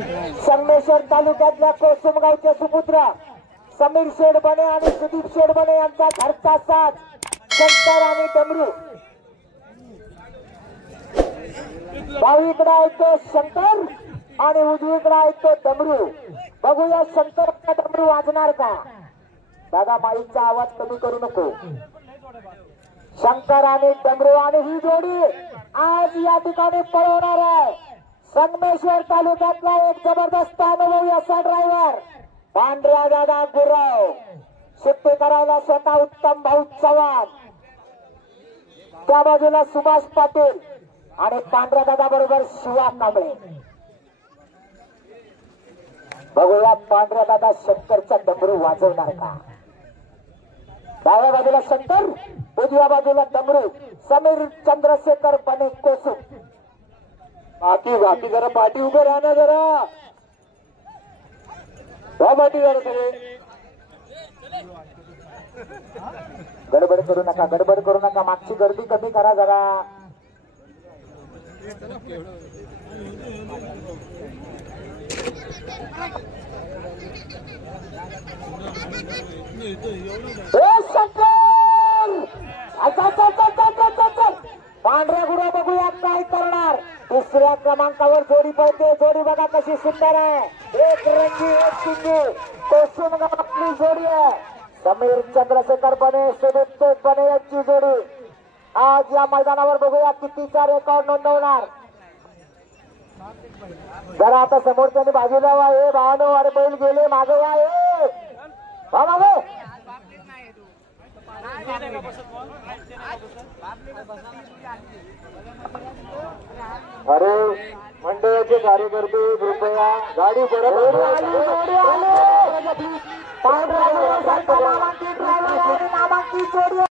संगमेश्वर तालुक्यातल्या कोसुमगावचे सुपुत्र समीर शेडबने आणि सुदीप शेडबने यांचा घरचा साथ शंकर आणि डमरू. डावीकडे आहे तो शंकर आणि उजवीकडे आहे तो डमरू. बघूया शंकर का डमरू वाजणार का. दादा माईकचा आवाज कमी करू नको. शंकर आणि डमरू आणि ही जोडी आज या ठिकाणी पळवणार आहे. संगमेश्वर तालुक्यातला एक जबरदस्त अनुभवी असा ड्रायव्हर पांढऱ्या दादा गुरव. सुट्टी करायला स्वतः उत्तम भाऊ चव्हाण, त्या बाजूला सुभाष पाटील आणि पांढऱ्या दादा बरोबर शिवा कांबळे. बघूया पांढऱ्या दादा शंकरचा डमरू वाजवणार का. डाव्या बाजूला शंकर, उजव्या बाजूला डमरू. समीर चंद्रशेखर बने कोसू. बाकी जरा पाठी उभे राहणार जरा. पाठी जरा सगळे गडबड करू नका, गडबड करू नका. मागची गर्दी कमी करा जरा. पांढऱ्या गुरु बघूया काय करणार. दुसऱ्या क्रमांकावर जोडी पडते. जोडी बघा कशी सुंदर आहे. एक रंगी एक सिंगी कोसुमगावची जोडी आहे. समीर चंद्रशेखर बने सुदीप बने यांची जोडी आज या मैदानावर बघूया कितीचा रेकॉर्ड नोंदवणार. जरा आता समोरच्यानी बाजूला वा. हे भावानो अरे बैल गेले मागे वा. अरे मंडळाचे कार्यकर्ते कृपया गाडी बरोबर जोडी